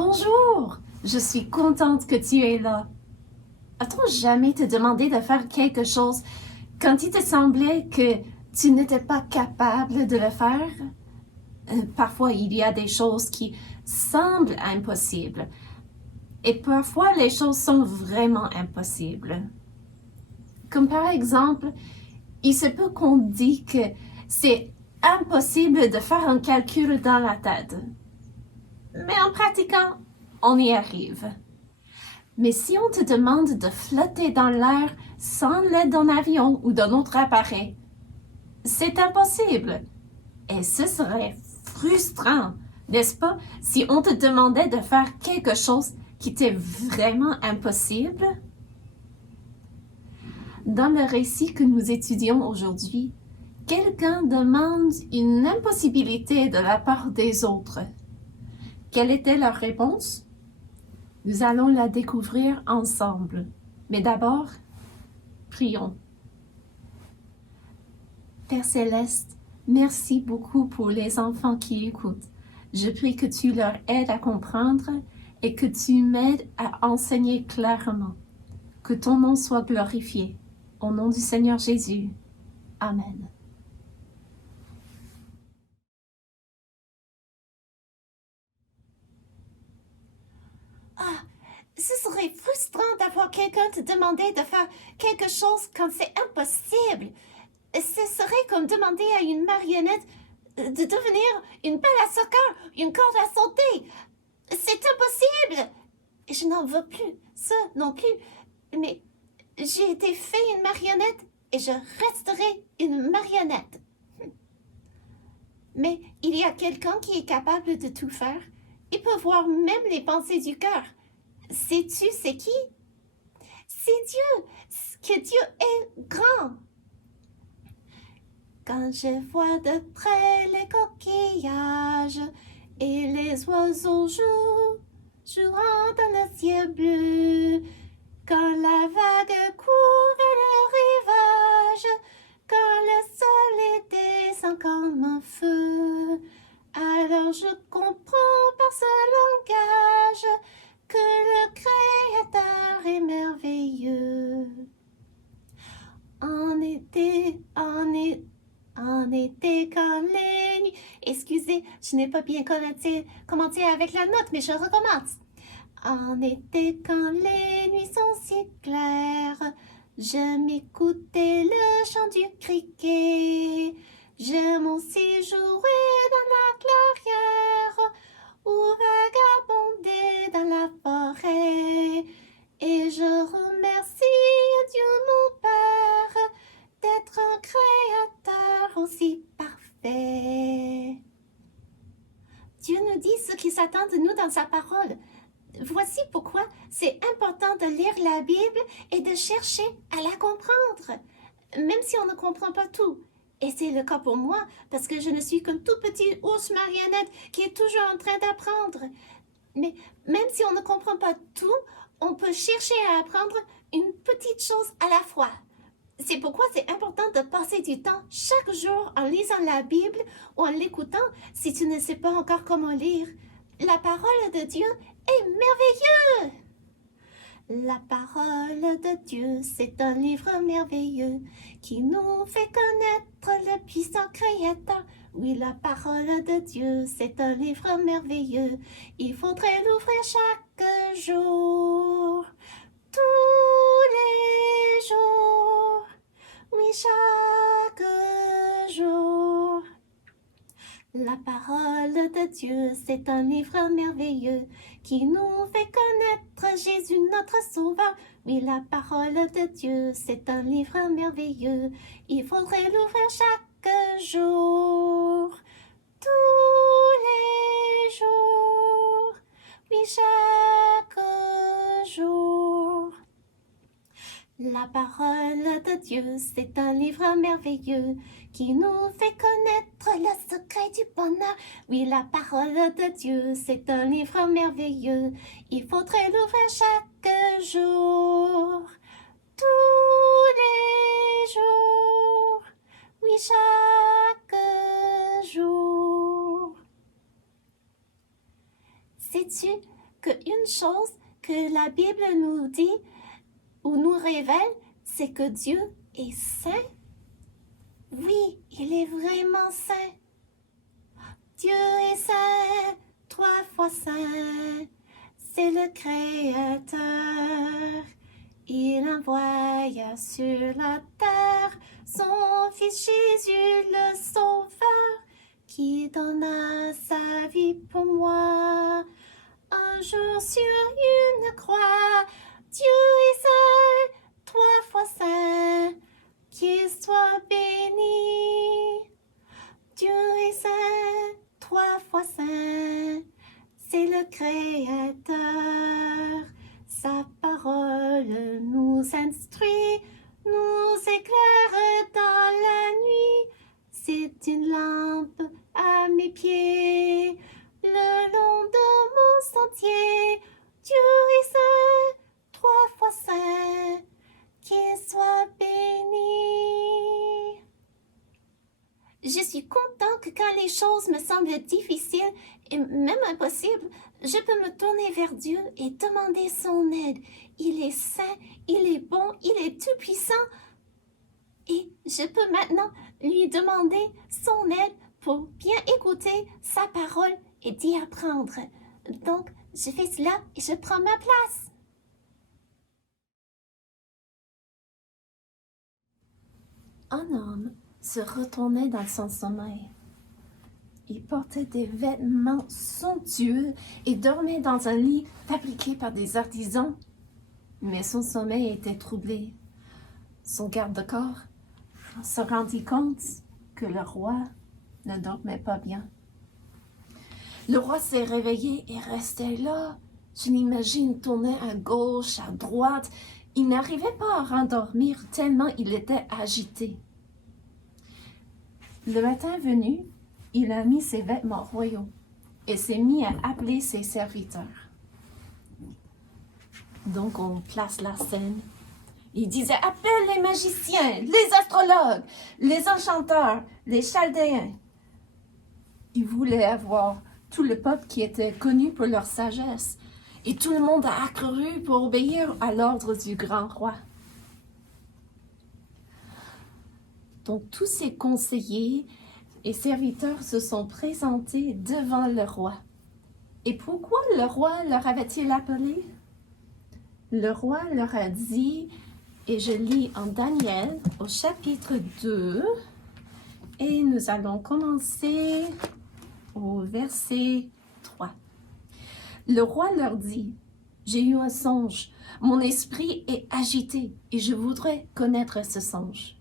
Bonjour! Je suis contente que tu es là. A-t-on jamais te demandé de faire quelque chose quand il te semblait que tu n'étais pas capable de le faire? Parfois, il y a des choses qui semblent impossibles. Et parfois, les choses sont vraiment impossibles. Comme par exemple, il se peut qu'on dise que c'est impossible de faire un calcul dans la tête. Mais en pratiquant, on y arrive. Mais si on te demande de flotter dans l'air sans l'aide d'un avion ou d'un autre appareil, c'est impossible. Et ce serait frustrant, n'est-ce pas, si on te demandait de faire quelque chose qui était vraiment impossible? Dans le récit que nous étudions aujourd'hui, quelqu'un demande une impossibilité de la part des autres. Quelle était leur réponse? Nous allons la découvrir ensemble. Mais d'abord, prions. Père Céleste, merci beaucoup pour les enfants qui écoutent. Je prie que tu leur aides à comprendre et que tu m'aides à enseigner clairement. Que ton nom soit glorifié. Au nom du Seigneur Jésus. Amen. Ce serait frustrant d'avoir quelqu'un te demander de faire quelque chose quand c'est impossible. Ce serait comme demander à une marionnette de devenir une balle à soccer, une corde à sauter. C'est impossible. Je n'en veux plus, ça non plus. Mais j'ai été fait une marionnette et je resterai une marionnette. Mais il y a quelqu'un qui est capable de tout faire. Il peut voir même les pensées du cœur. Sais-tu c'est qui? C'est Dieu, que Dieu est grand. Quand je vois de près les coquillages et les oiseaux jouant dans le ciel bleu, quand la vague couvre le rivage, quand le soleil descend comme un feu, alors je comprends par ce langage que le Créateur est merveilleux. En été, quand les nuits... Excusez, je n'ai pas bien commenté avec la note, mais je recommence. En été, quand les nuits sont si claires, j'aime écouter le chant du criquet. J'aime aussi jouer dans la clairière ou vagabonder dans la forêt. Et je remercie Dieu mon Père d'être un créateur aussi parfait. Dieu nous dit ce qui s'attend de nous dans sa parole. Voici pourquoi c'est important de lire la Bible et de chercher à la comprendre, même si on ne comprend pas tout. Et c'est le cas pour moi, parce que je ne suis qu'un tout petit ours marionnette qui est toujours en train d'apprendre. Mais même si on ne comprend pas tout, on peut chercher à apprendre une petite chose à la fois. C'est pourquoi c'est important de passer du temps chaque jour en lisant la Bible ou en l'écoutant si tu ne sais pas encore comment lire. La parole de Dieu est merveilleuse. La parole de Dieu, c'est un livre merveilleux qui nous fait connaître le puissant Créateur. Oui, la parole de Dieu, c'est un livre merveilleux. Il faudrait l'ouvrir chaque jour, tous les jours. Oui, chaque jour. La parole de Dieu, c'est un livre merveilleux qui nous fait connaître Jésus notre Sauveur. Oui, la parole de Dieu, c'est un livre merveilleux. Il faudrait l'ouvrir chaque jour, tous les jours. Oui, chaque jour. La parole de Dieu, c'est un livre merveilleux qui nous fait connaître le secret du bonheur. Oui, la parole de Dieu, c'est un livre merveilleux. Il faudrait l'ouvrir chaque jour, tous les jours. Oui, chaque jour. Sais-tu, qu'une chose que la Bible nous dit ou nous révèle, c'est que Dieu est saint? Oui, il est vraiment saint. Dieu est saint, 3 fois saint, c'est le Créateur. Il envoya sur la terre son Fils Jésus le Sauveur, qui donna sa vie pour moi. Un jour sur une croix, Dieu est saint, 3 fois saint, qu'il soit béni. Dieu est saint, 3 fois saint, c'est le Créateur. Sa parole nous instruit, nous éclaire dans la nuit. C'est une lampe à mes pieds, le long de mon sentier. Dieu est saint, 3 fois saint, qu'il soit béni. Je suis content que quand les choses me semblent difficiles et même impossibles, je peux me tourner vers Dieu et demander son aide. Il est saint, il est bon, il est tout-puissant. Et je peux maintenant lui demander son aide pour bien écouter sa parole et d'y apprendre. Donc, je fais cela et je prends ma place. Un homme se retournait dans son sommeil. Il portait des vêtements somptueux et dormait dans un lit fabriqué par des artisans. Mais son sommeil était troublé. Son garde-corps se rendit compte que le roi ne dormait pas bien. Le roi s'est réveillé et restait là. Je l'imagine tourner à gauche, à droite. Il n'arrivait pas à rendormir tellement il était agité. Le matin venu, il a mis ses vêtements royaux et s'est mis à appeler ses serviteurs. Donc on place la scène. Il disait « Appelle les magiciens, les astrologues, les enchanteurs, les chaldéens. » Il voulait avoir tout le peuple qui était connu pour leur sagesse. Et tout le monde a accouru pour obéir à l'ordre du grand roi. Donc tous ces conseillers et serviteurs se sont présentés devant le roi. Et pourquoi le roi leur avait-il appelé? Le roi leur a dit, et je lis en Daniel au chapitre 2, et nous allons commencer au verset 3. Le roi leur dit, « J'ai eu un songe, mon esprit est agité et je voudrais connaître ce songe. »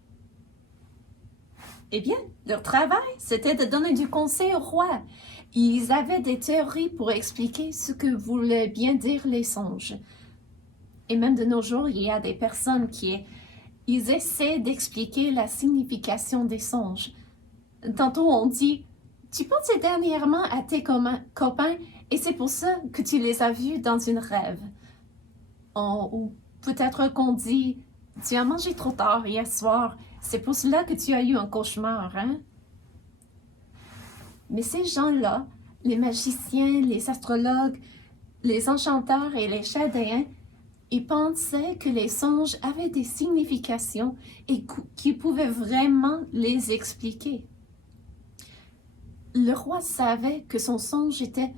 Eh bien, leur travail, c'était de donner du conseil au roi. Ils avaient des théories pour expliquer ce que voulaient bien dire les songes. Et même de nos jours, il y a des personnes ils essaient d'expliquer la signification des songes. Tantôt, on dit, « Tu pensais dernièrement à tes copains et c'est pour ça que tu les as vus dans une rêve. » Ou peut-être qu'on dit, « Tu as mangé trop tard hier soir, c'est pour cela que tu as eu un cauchemar, hein? » Mais ces gens-là, les magiciens, les astrologues, les enchanteurs et les chaldéens, ils pensaient que les songes avaient des significations et qu'ils pouvaient vraiment les expliquer. Le roi savait que son songe était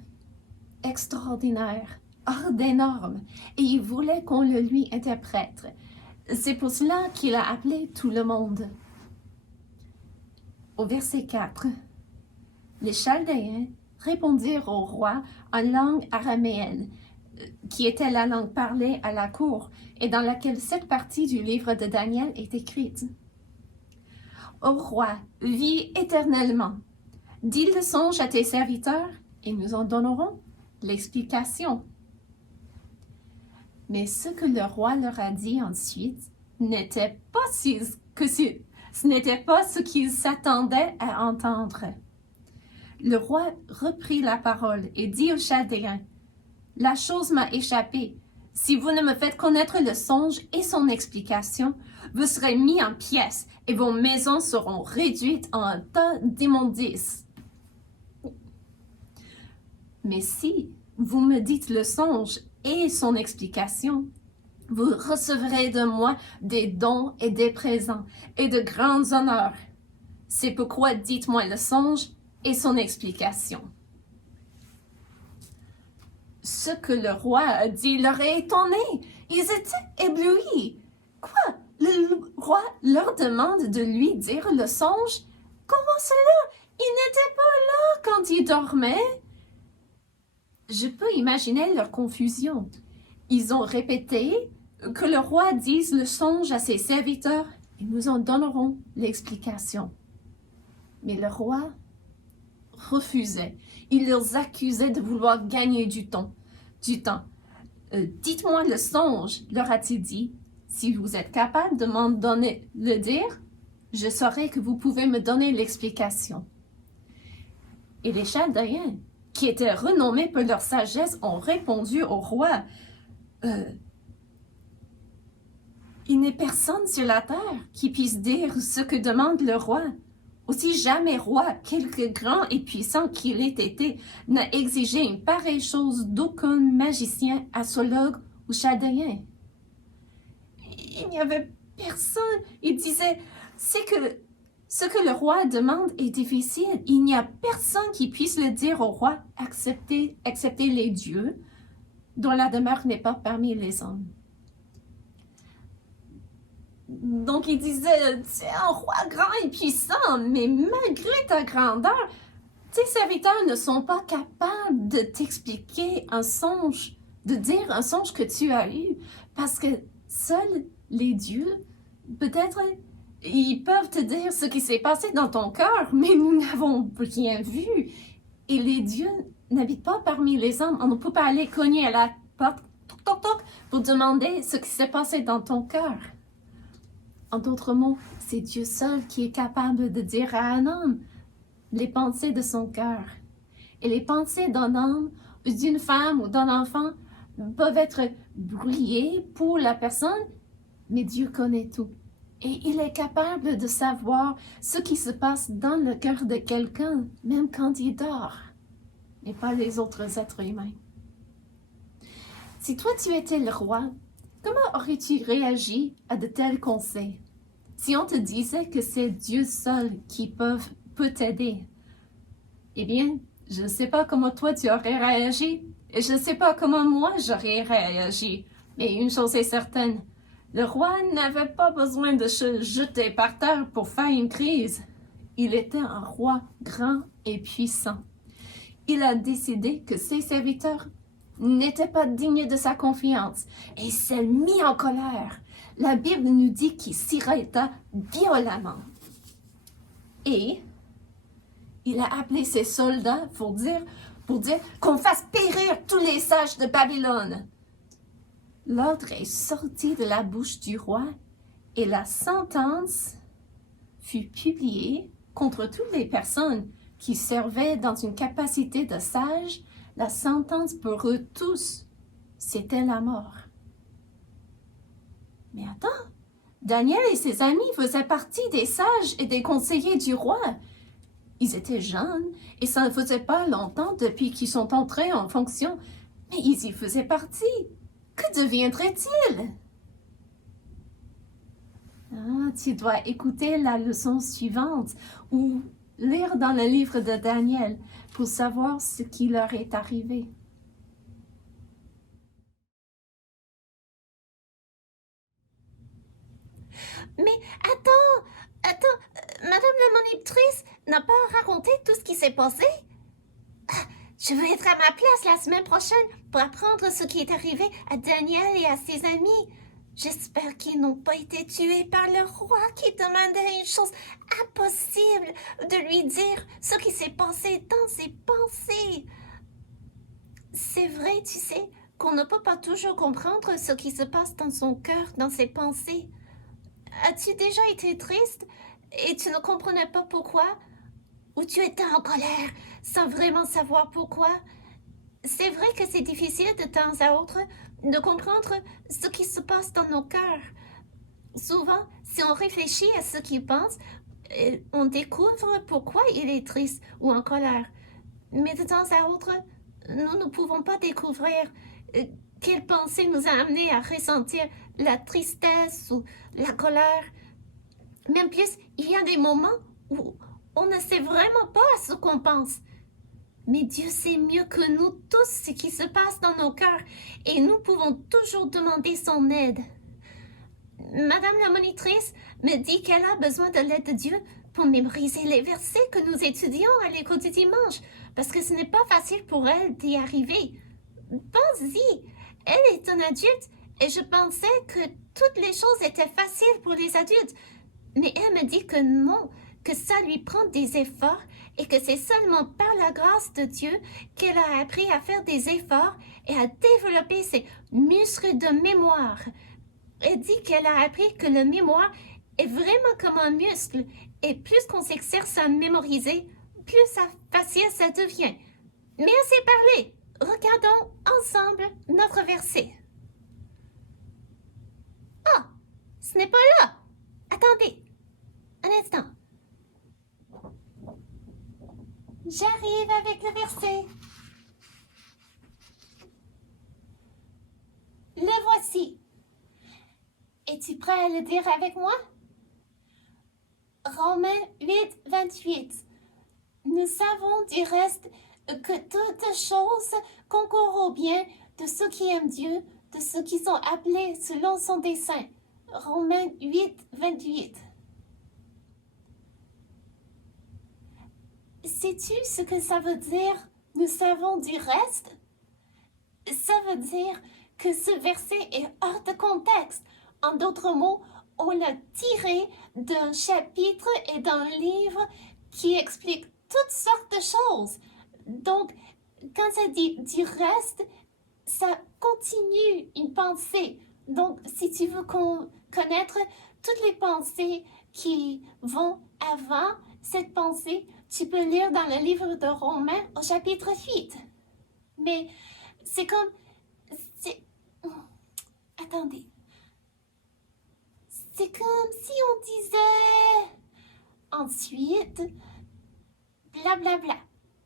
extraordinaire, hors des normes, et il voulait qu'on le lui interprète. C'est pour cela qu'il a appelé tout le monde. Au verset 4, les Chaldéens répondirent au roi en langue araméenne, qui était la langue parlée à la cour et dans laquelle cette partie du livre de Daniel est écrite. « Ô roi, vis éternellement. Dis le songe à tes serviteurs et nous en donnerons l'explication. » Mais ce que le roi leur a dit ensuite n'était pas ce n'était pas ce qu'ils s'attendaient à entendre. Le roi reprit la parole et dit aux Chaldéens, « La chose m'a échappé. Si vous ne me faites connaître le songe et son explication, vous serez mis en pièces et vos maisons seront réduites en un tas d'immondices. Mais si vous me dites le songe et son explication, vous recevrez de moi des dons et des présents et de grands honneurs. C'est pourquoi dites-moi le songe et son explication. » Ce que le roi a dit leur est étonné. Ils étaient éblouis. Quoi? Le roi leur demande de lui dire le songe? Comment cela? Il n'était pas là quand il dormait. Je peux imaginer leur confusion. Ils ont répété que le roi dise le songe à ses serviteurs et nous en donnerons l'explication. Mais le roi refusait. Il les accusait de vouloir gagner du temps. Dites-moi le songe, leur a-t-il dit. Si vous êtes capable de m'en donner le dire, je saurai que vous pouvez me donner l'explication. Et les Chaldéens, qui étaient renommés pour leur sagesse, ont répondu au roi, il n'est personne sur la terre qui puisse dire ce que demande le roi. Aussi jamais roi, quelque grand et puissant qu'il ait été, n'a exigé une pareille chose d'aucun magicien, astrologue ou chaldéen. Il n'y avait personne. Il disait, c'est que ce que le roi demande est difficile. Il n'y a personne qui puisse le dire au roi, excepté les dieux, dont la demeure n'est pas parmi les hommes. Donc il disait, tu es un roi grand et puissant, mais malgré ta grandeur, tes serviteurs ne sont pas capables de t'expliquer un songe, de dire un songe que tu as eu, parce que seuls les dieux, peut-être, ils peuvent te dire ce qui s'est passé dans ton cœur, mais nous n'avons rien vu. Et les dieux n'habitent pas parmi les hommes. On ne peut pas aller cogner à la porte, toc, toc, toc, pour demander ce qui s'est passé dans ton cœur. En d'autres mots, c'est Dieu seul qui est capable de dire à un homme les pensées de son cœur. Et les pensées d'un homme, d'une femme ou d'un enfant peuvent être brouillées pour la personne, mais Dieu connaît tout. Et il est capable de savoir ce qui se passe dans le cœur de quelqu'un, même quand il dort, et pas les autres êtres humains. Si toi tu étais le roi, comment aurais-tu réagi à de tels conseils? Si on te disait que c'est Dieu seul qui peut t'aider, eh bien, je ne sais pas comment toi tu aurais réagi, et je ne sais pas comment moi j'aurais réagi. Mais une chose est certaine, le roi n'avait pas besoin de se jeter par terre pour faire une crise. Il était un roi grand et puissant. Il a décidé que ses serviteurs n'étaient pas dignes de sa confiance et s'est mis en colère. La Bible nous dit qu'il s'irrita violemment. Et il a appelé ses soldats pour dire qu'on fasse périr tous les sages de Babylone. L'ordre est sorti de la bouche du roi et la sentence fut publiée contre toutes les personnes qui servaient dans une capacité de sage. La sentence pour eux tous, c'était la mort. Mais attends, Daniel et ses amis faisaient partie des sages et des conseillers du roi. Ils étaient jeunes et ça ne faisait pas longtemps depuis qu'ils sont entrés en fonction, mais ils y faisaient partie. Que deviendrait-il? Tu dois écouter la leçon suivante ou lire dans le livre de Daniel pour savoir ce qui leur est arrivé. Mais attends, Madame la monitrice n'a pas raconté tout ce qui s'est passé? Je veux être à ma place la semaine prochaine pour apprendre ce qui est arrivé à Daniel et à ses amis. J'espère qu'ils n'ont pas été tués par le roi qui demandait une chose impossible, de lui dire ce qui s'est passé dans ses pensées. C'est vrai, tu sais, qu'on ne peut pas toujours comprendre ce qui se passe dans son cœur, dans ses pensées. As-tu déjà été triste et tu ne comprenais pas pourquoi? Ou tu étais en colère sans vraiment savoir pourquoi? C'est vrai que c'est difficile de temps à autre de comprendre ce qui se passe dans nos cœurs. Souvent, si on réfléchit à ce qu'il pense, on découvre pourquoi il est triste ou en colère. Mais de temps à autre, nous ne pouvons pas découvrir quelle pensée nous a amenés à ressentir la tristesse ou la colère. Même plus, il y a des moments où on ne sait vraiment pas ce qu'on pense. Mais Dieu sait mieux que nous tous ce qui se passe dans nos cœurs et nous pouvons toujours demander son aide. Madame la monitrice me dit qu'elle a besoin de l'aide de Dieu pour mémoriser les versets que nous étudions à l'école du dimanche, parce que ce n'est pas facile pour elle d'y arriver. Pense-y, elle est un adulte et je pensais que toutes les choses étaient faciles pour les adultes. Mais elle me dit que non, que ça lui prend des efforts et que c'est seulement par la grâce de Dieu qu'elle a appris à faire des efforts et à développer ses muscles de mémoire. Elle dit qu'elle a appris que le mémoire est vraiment comme un muscle et plus qu'on s'exerce à mémoriser, plus facile ça devient. Mais assez parlé, regardons ensemble notre verset. Ah, ce n'est pas là. Attendez, un instant. J'arrive avec le verset. Le voici. Es-tu prêt à le dire avec moi? Romains 8, 28. Nous savons du reste que toutes choses concourent au bien de ceux qui aiment Dieu, de ceux qui sont appelés selon son dessein. Romains 8, 28. Sais-tu ce que ça veut dire? Nous savons du reste? Ça veut dire que ce verset est hors de contexte. En d'autres mots, on l'a tiré d'un chapitre et d'un livre qui explique toutes sortes de choses. Donc, quand ça dit du reste, ça continue une pensée. Donc, si tu veux connaître toutes les pensées qui vont avant cette pensée, tu peux lire dans le livre de Romains au chapitre 8. Mais c'est comme... Attendez. C'est comme si on disait... Ensuite... Blablabla. Bla, bla.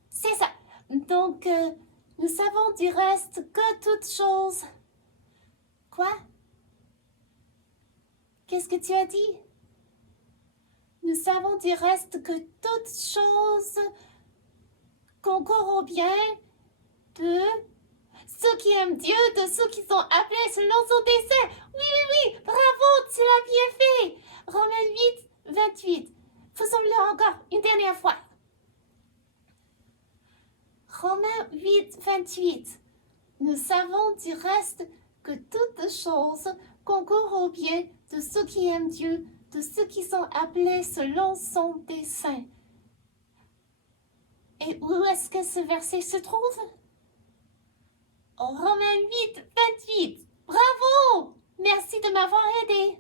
C'est ça. Donc, nous savons du reste que toutes choses... Quoi? Qu'est-ce que tu as dit? Nous savons du reste que toutes choses concourent au bien de ceux qui aiment Dieu, de ceux qui sont appelés selon son dessein. Oui, bravo, tu l'as bien fait. Romains 8, 28. Faisons-le encore une dernière fois. Romains 8, 28. Nous savons du reste que toutes choses concourent au bien de ceux qui aiment Dieu, de ceux qui sont appelés selon son dessein. Et où est-ce que ce verset se trouve? Romains 8, 28. Bravo! Merci de m'avoir aidé.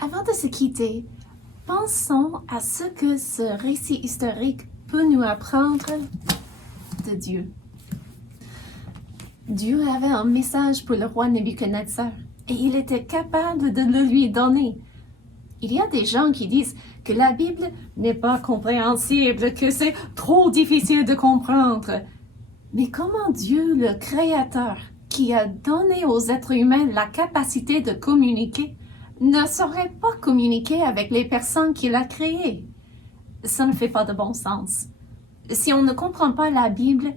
Avant de se quitter, pensons à ce que ce récit historique peut nous apprendre de Dieu. Dieu avait un message pour le roi Nebuchadnezzar et il était capable de le lui donner. Il y a des gens qui disent que la Bible n'est pas compréhensible, que c'est trop difficile de comprendre. Mais comment Dieu, le Créateur, qui a donné aux êtres humains la capacité de communiquer, ne saurait pas communiquer avec les personnes qu'il a créées? Ça ne fait pas de bon sens. Si on ne comprend pas la Bible,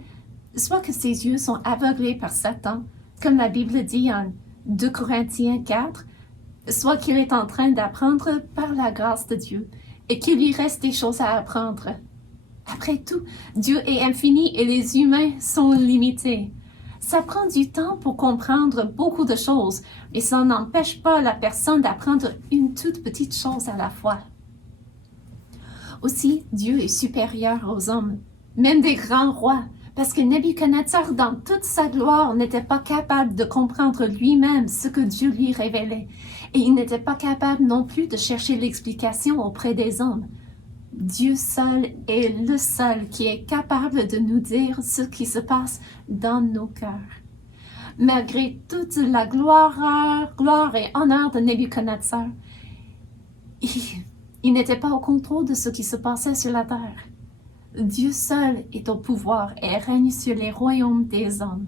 soit que ses yeux sont aveuglés par Satan, comme la Bible dit en 2 Corinthiens 4, soit qu'il est en train d'apprendre par la grâce de Dieu et qu'il lui reste des choses à apprendre. Après tout, Dieu est infini et les humains sont limités. Ça prend du temps pour comprendre beaucoup de choses, mais ça n'empêche pas la personne d'apprendre une toute petite chose à la fois. Aussi, Dieu est supérieur aux hommes, même des grands rois, parce que Nebuchadnezzar, dans toute sa gloire, n'était pas capable de comprendre lui-même ce que Dieu lui révélait, et il n'était pas capable non plus de chercher l'explication auprès des hommes. Dieu seul est le seul qui est capable de nous dire ce qui se passe dans nos cœurs. Malgré toute la gloire et honneur de Nebuchadnezzar, Il n'était pas au contrôle de ce qui se passait sur la terre. Dieu seul est au pouvoir et règne sur les royaumes des hommes.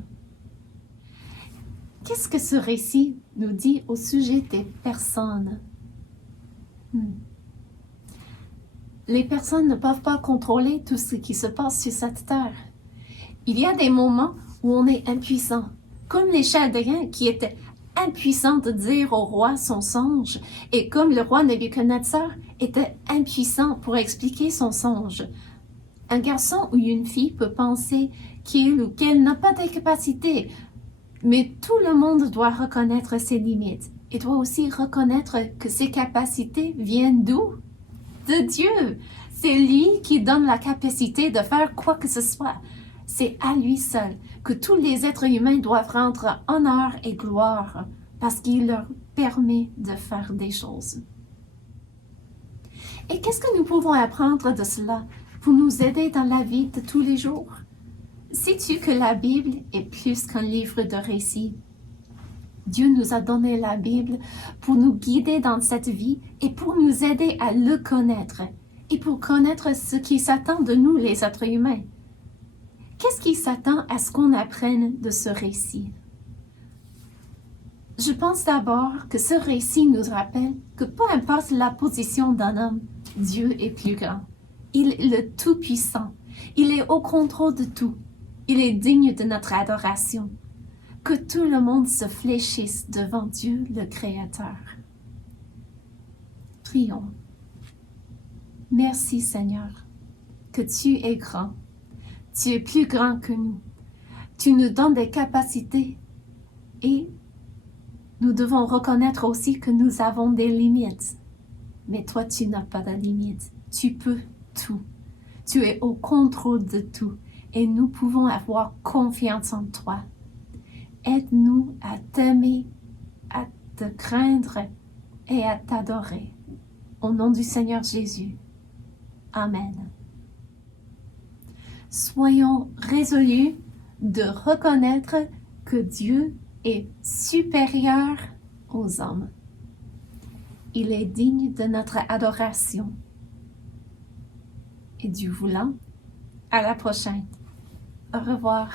Qu'est-ce que ce récit nous dit au sujet des personnes? Les personnes ne peuvent pas contrôler tout ce qui se passe sur cette terre. Il y a des moments où on est impuissant, comme les Chaldéens qui étaient impuissants de dire au roi son songe, et comme le roi Nebuchadnezzar était impuissant pour expliquer son songe. Un garçon ou une fille peut penser qu'il ou qu'elle n'a pas de capacité, mais tout le monde doit reconnaître ses limites et doit aussi reconnaître que ses capacités viennent d'où? De Dieu. C'est lui qui donne la capacité de faire quoi que ce soit. C'est à lui seul que tous les êtres humains doivent rendre honneur et gloire parce qu'il leur permet de faire des choses. Et qu'est-ce que nous pouvons apprendre de cela pour nous aider dans la vie de tous les jours? Sais-tu que la Bible est plus qu'un livre de récits? Dieu nous a donné la Bible pour nous guider dans cette vie et pour nous aider à le connaître et pour connaître ce qui s'attend de nous, les êtres humains. Qu'est-ce qui s'attend à ce qu'on apprenne de ce récit? Je pense d'abord que ce récit nous rappelle que peu importe la position d'un homme, Dieu est plus grand. Il est le Tout-Puissant. Il est au contrôle de tout. Il est digne de notre adoration. Que tout le monde se fléchisse devant Dieu le Créateur. Prions. Merci Seigneur, que tu es grand. Tu es plus grand que nous. Tu nous donnes des capacités et nous devons reconnaître aussi que nous avons des limites. Mais toi, tu n'as pas de limites. Tu peux tout. Tu es au contrôle de tout et nous pouvons avoir confiance en toi. Aide-nous à t'aimer, à te craindre et à t'adorer. Au nom du Seigneur Jésus. Amen. Soyons résolus de reconnaître que Dieu est supérieur aux hommes. Il est digne de notre adoration. Et Dieu voulant, à la prochaine. Au revoir.